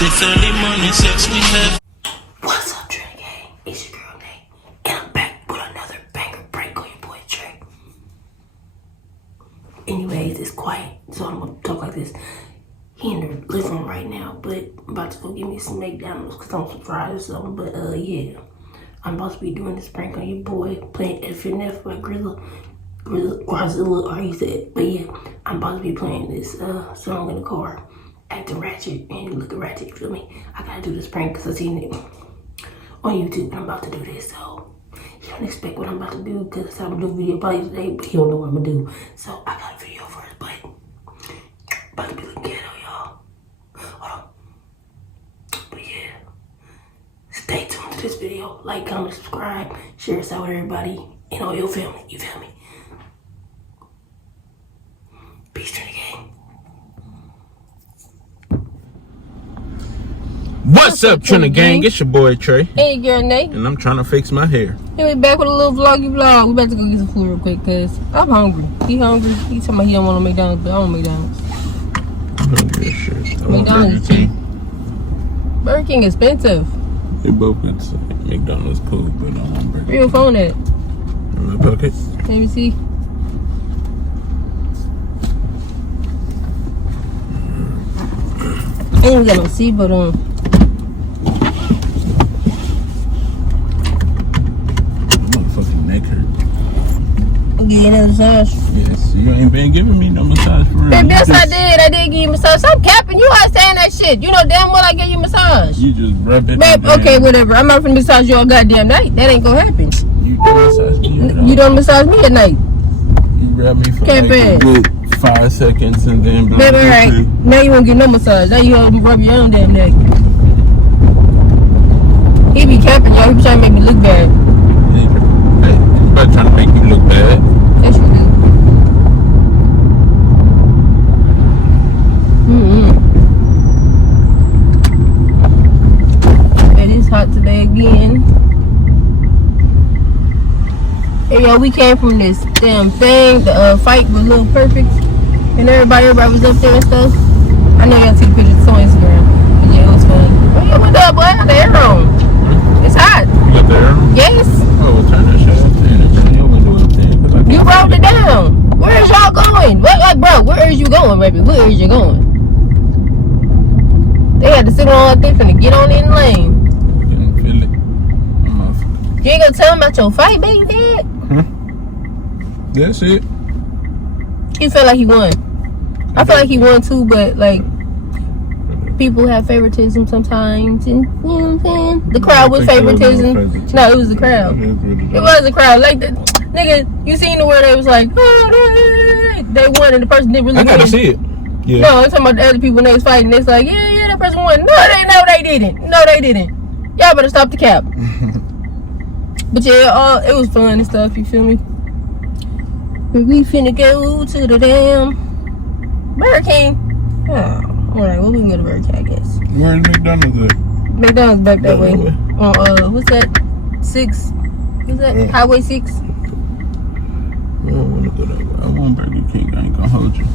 They fairly money, sex we have. What's up, Trey Gang? It's your girl Nate, and I'm back with another banger prank on your boy Trey. Anyways, it's quiet, so I'm gonna talk like this. He in the living room right now, but I'm about to go get me some McDonald's because I'm some fries or something. But yeah, I'm about to be doing this prank on your boy, playing FNF by Godzilla, or he said. But yeah, I'm about to be playing this song in the car, acting Ratchet, and look at Ratchet, you feel me? I gotta do this prank because I seen it on YouTube, and I'm about to do this, so you don't expect what I'm about to do because I'm gonna do a video probably today, but you don't know what I'm gonna do. So I got a video first, but about to be looking ghetto, y'all. Hold on. But yeah, stay tuned to this video. Like, comment, subscribe, share this out with everybody and all your family, you feel me? Peace to the gang. What's up, Trinity Gang? It's your boy Trey. Hey, girl, Nate. And I'm trying to fix my hair. Here we back with a little vloggy vlog. We about to go get some food real quick because I'm hungry. He hungry. He talking about he don't want no McDonald's, but I want McDonald's. I'm hungry as shit. McDonald's is cheap. Burger King expensive. They both got to say McDonald's cool, but I don't want Burger King. Where your phone at? In my pocket. Let me see. I ain't even got no seatbelt on. Get another massage. Yes, you ain't been giving me no massage for real. Yes, I did. I did give you a massage. Stop capping. You always saying that shit. You know damn well I gave you a massage. You just rub it. Babe, okay, whatever. I'm not finna massage you all goddamn night. That ain't gonna happen. You don't massage me at all. You don't massage me at night. You grab me for like a good 5 seconds and then blow. Baby, alright. Now you won't get no massage. Now you gonna rub your own damn neck. He be capping, y'all. He be trying to make me look bad. Hey, he's about trying to make you look bad. Yes, you do. It is hot today again. Hey, yo, we came from this damn thing, the fight with Lil Perfect, and everybody was up there and stuff. I know y'all see the pictures on Instagram, but yeah, it was fun. Oh, yeah, what up, boy? I got the air on. It's hot. You got the air on? Yes. Oh, well, turn that shit up then and turn your window up then. You rolled it down. Where is y'all going? Like, bro, where is you going, baby? Where is you going? They had to sit on all thing finna get on in the lane. Didn't feel it. I'm off. You ain't gonna tell him about your fight, baby dad? That's it. He felt like he won. I feel like he won too, but like people have favoritism sometimes, and you know what I'm saying? The crowd was favoritism. No, it was the crowd. It was the crowd. Like the nigga, you seen the where they was like, oh, they won, and the person didn't really win. I gotta see it. Yeah. No, I'm talking about the other people when they was fighting. It's like, yeah, that person won. No, they didn't. No, they didn't. Y'all better stop the cap. But yeah, it was fun and stuff. You feel me? But we finna go to the damn Burger King. Oh, alright, well we can go to Burger King, I guess. Where's McDonald's at? McDonald's back that way. On what's that? 6? What's that? Highway 6. I don't wanna go that way. I want Burger King. I ain't gonna hold you.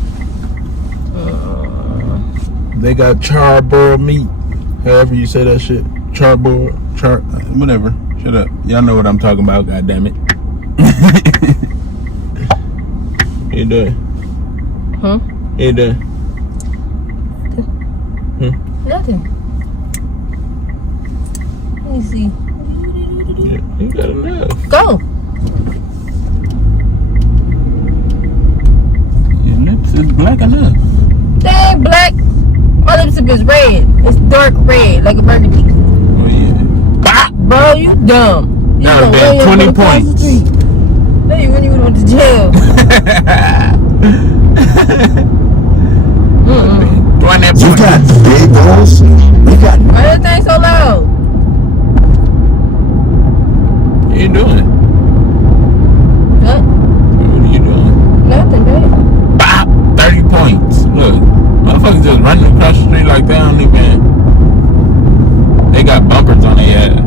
They got charboiled meat. However you say that shit. Charboiled, whatever. Shut up. Y'all know what I'm talking about, goddammit. Hey, doing? Huh? Hey, doing? Nothing. Let me see. Yeah, you got enough. Go. Your lips is black enough. They ain't black. My lipstick is red. It's dark red, like a burgundy. Oh, yeah. Bro, you dumb. You That would have been 20 points. Hey, when you went to jail. 20 points. You got big balls. You got. Why that thing so loud? What are you doing? What? What are you doing? Nothing, babe. Bop! 30 points. Look, motherfuckers just running across the street like they don't even. They got bumpers on their ass.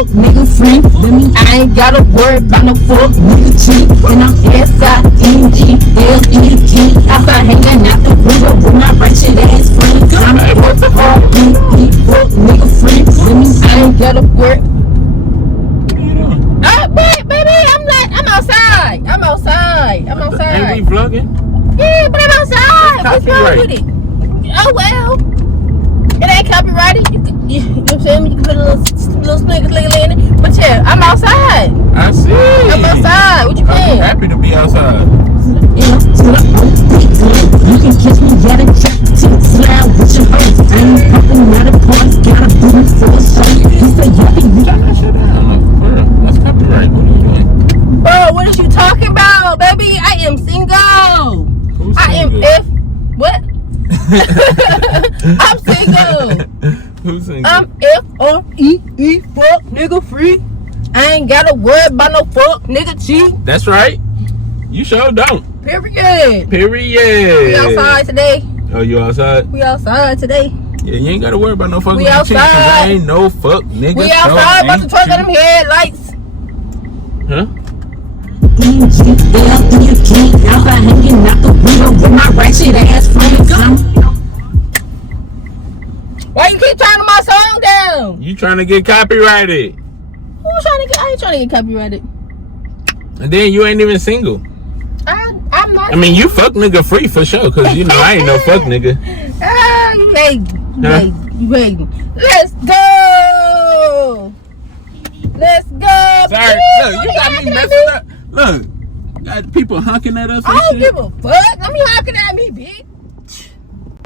fuck nigga free. I ain't gotta worry about no fuck nigga cheat. And I'm S-I-N-G-L-E-T. Outside hanging out the window with my ratchet ass friends. I'm F-R-E-E, fuck nigga free. I ain't gotta worry. But baby, I'm outside. I'm outside. Ain't we vlogging? Yeah, but I'm outside. What's wrong Copyright. with it? Oh well. It ain't copyrighted. You know what I'm saying? You can put a little snickers in it. But yeah, I'm outside. I see. I'm outside. What you I'm paying? happy to be outside. You can catch me at a track to slide with your hoes. I ain't popping out of parts, got a boot for a show. You say you can Shut that shit down. Look, for real. That's copyright. What are you doing? Bro, what is you talking about, baby? I am single. Who's I am single? what? I'm single. Who's single? I'm F-R-E-E, fuck nigga free. I ain't gotta worry about no fuck nigga cheat. That's right. You sure don't. Period. Period. We outside today. Oh, you outside? We outside today. Yeah, you ain't gotta worry about no fucking We cheat, 'cause outside. I ain't no fuck nigga. We so outside about to ain't twerk you. on them headlights. Huh? Outside hanging out the window with my ratchet ass friends. Why you keep turning my song down? You trying to get copyrighted. Who's trying to get? I ain't trying to get copyrighted. And then you ain't even single. I'm not. I mean, you fuck nigga free for sure, cause you know I ain't no fuck nigga. You hating. Huh? You hating. Let's go. Let's go. Sorry, Bitch, look, you don't got be me honking at messing up. Look, got people honking at us I and don't shit. give a fuck. Let me honking at me, bitch.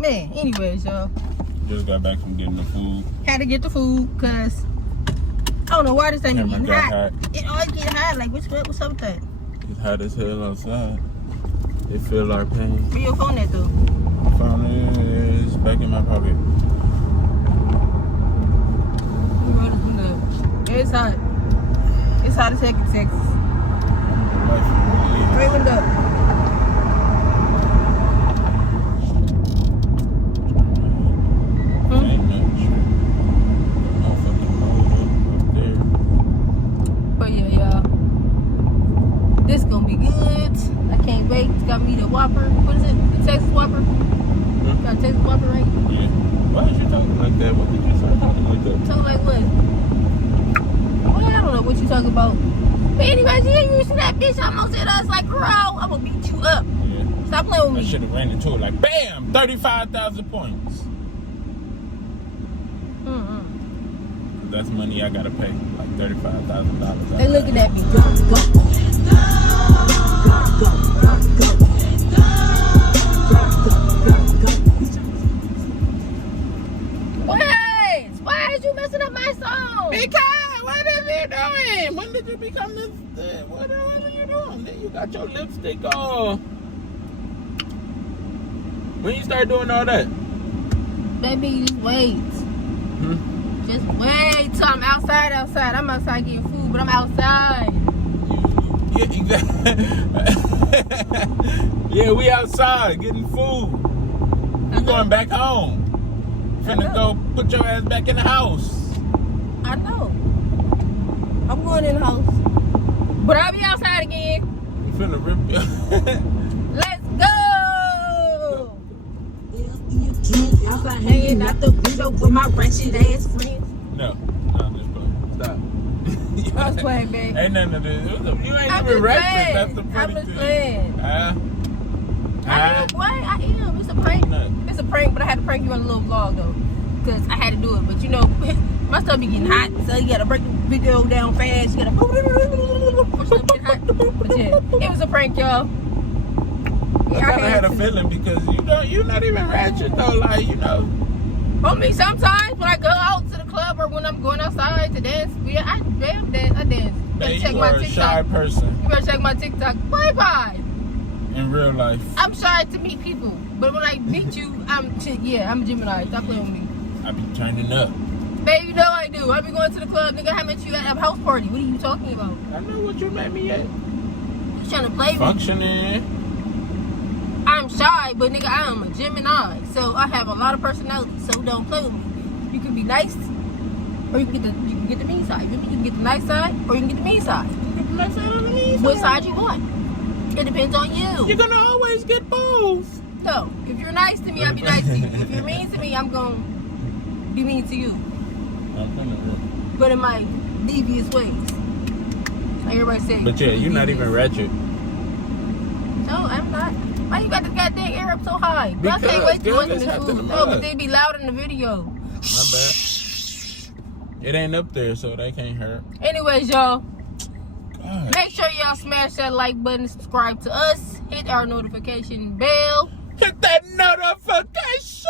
Man, anyways, y'all. Just got back from getting the food. Had to get the food, cause I don't know why this thing is Camera getting got hot. hot. It always get hot. Like, what's up with that? It's hot as hell outside. They feel our pain. Where your phone at, though? Phone is back in my pocket. It's hot. It's hot as heck in Texas. Life is Right window. ain't much. Motherfucking road up there. But yeah, y'all. This gonna be good. I can't wait. It's got me the Whopper. What is it? The Texas Whopper? Got a Texas Whopper, right? Yeah. Why is you talking like that? What did you start talking like that? So like what? Well, I don't know what you talking about. But anyways, yeah, you see that bitch almost hit us like, girl, I'm gonna beat you up. Yeah. Stop playing with I me. should have ran into it like, bam, 35,000 points. That's money I gotta pay, like $35,000. They looking at me. Wait, why is you messing up my song? Because what is you doing? When did you become this? What the hell are you doing? Then you got your lipstick on. When you start doing all that? Baby, just wait. Just wait till I'm outside. I'm outside getting food, but I'm outside. Yeah, exactly. Yeah, we outside getting food. We going back home. Finna go put your ass back in the house. I know. I'm going in the house. But I'll be outside again. You finna rip your... Let's go! Outside hanging out the window with my ratchet ass friends. No, just play. Stop. I was playing, man. Ain't nothing to do. You ain't I'm even just ratchet. playing. That's the funny I'm just thing. playing. I am. What? I am. It's a prank. No. It's a prank, but I had to prank you on a little vlog though, because I had to do it. But you know, my stuff be getting hot, so you gotta break the video down fast. You gotta push it get hot. But yeah, it was a prank, y'all. I kind of had a feeling because you're not even ratchet though. Like Homie, sometimes when I go out to the club or when I'm going outside to dance, yeah, I dance. You better Hey, check you my are a shy TikTok. person You better check my TikTok. Bye. in real life. I'm shy to meet people, but when I meet you, I'm a Gemini. Stop playing with me. I be turning up. Baby, you know I do. I be going to the club, nigga. I met you at a house party. What are you talking about? I know what you met me at. You trying to play me? Functioning. I'm shy, but nigga, I am a Gemini. So I have a lot of personality. So don't play with me. You can be nice, Or you can get the mean side. You can get the nice side, or you can get the mean side. What side you want? It depends on you. You're gonna always get both. No, if you're nice to me, I'll be nice to you. If you're mean to me, I'm gonna be mean to you. But in my devious ways. Like everybody said. But yeah, you're not even ratchet. No, I'm not. Why you got the goddamn air up so high? But I can't wait to Because listen to it's food. hot No, but they be loud in the video. My bad. It ain't up there, so they can't hurt. Anyways, y'all. God. Make sure y'all smash that like button, subscribe to us, hit our notification bell. Hit that notification!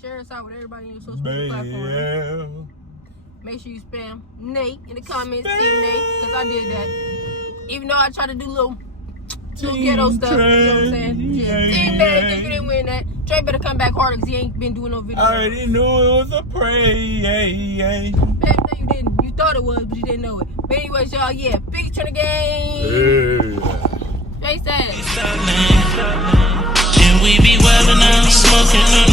Share us out with everybody on your social media platform. Make sure you spam Nate in the comments, Team Nate, because I did that. Even though I tried to do little ghetto stuff, you know what I'm saying? Yeah. Team Nate, if you didn't win that, Trey better come back harder because he ain't been doing no videos. I already knew it was a prey. Babe, no, you didn't. You thought it was, but you didn't know it. But anyways, y'all, yeah, big turn the game. Jay said. Can we be wildin' out, smoking on